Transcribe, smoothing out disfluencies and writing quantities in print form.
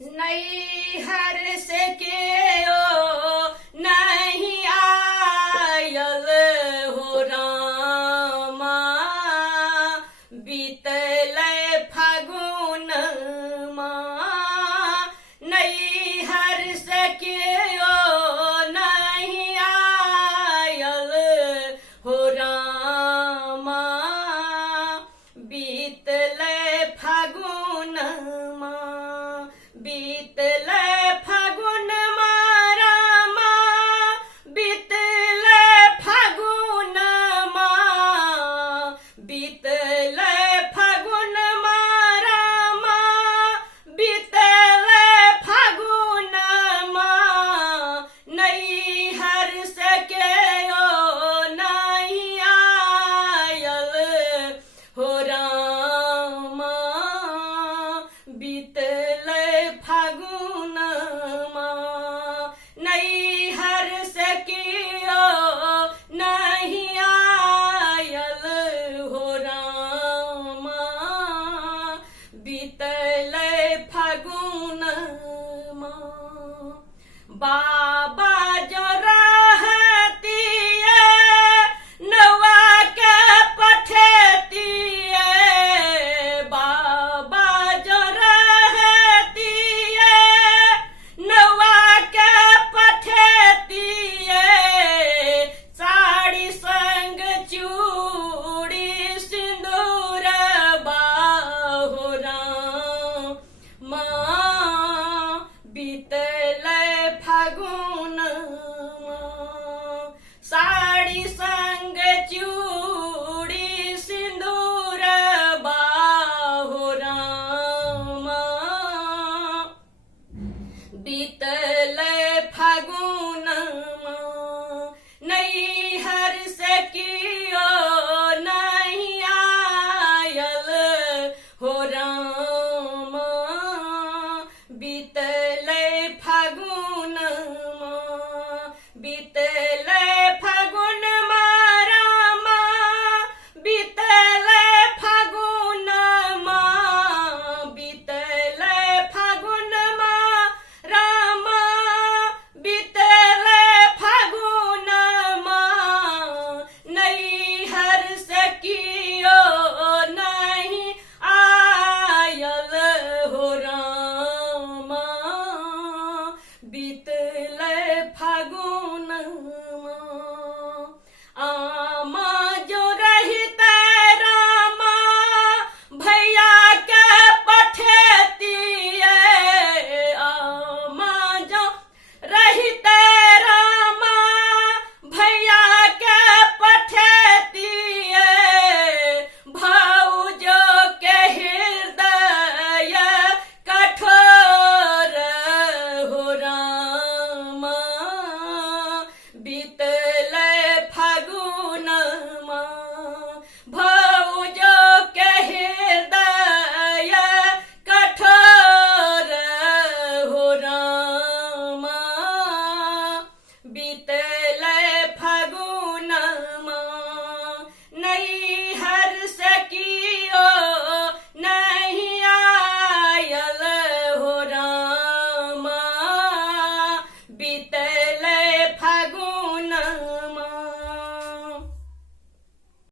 नैहर से केओ नहीं आयल हो रामा, बीतल फागुन माँ। नैहर से केओ नहीं आयल हो रामा, बीतल फागुन माँ। बीतल फागुन माँ रामा, बीतल फागुन माँ। बीतल फागुन माँ रामा, बीतल फागुन माँ। नैहर से केओ नहीं आयल हो रामा, बीतल फागुन माँ। नैहर से केओ नहीं आयल हो रामा, बीतल फागुन माँ। बाबा जो रहतिए नौआ के पठेतिए, बाबा जो रहतिए नौआ के पठेतिए। साड़ी संग चूड़ी सिंदूर बाहो रामा, बीतल फागुन माँ। साड़ी संग चूड़ी सिंदूर बाहो रामा, बीतल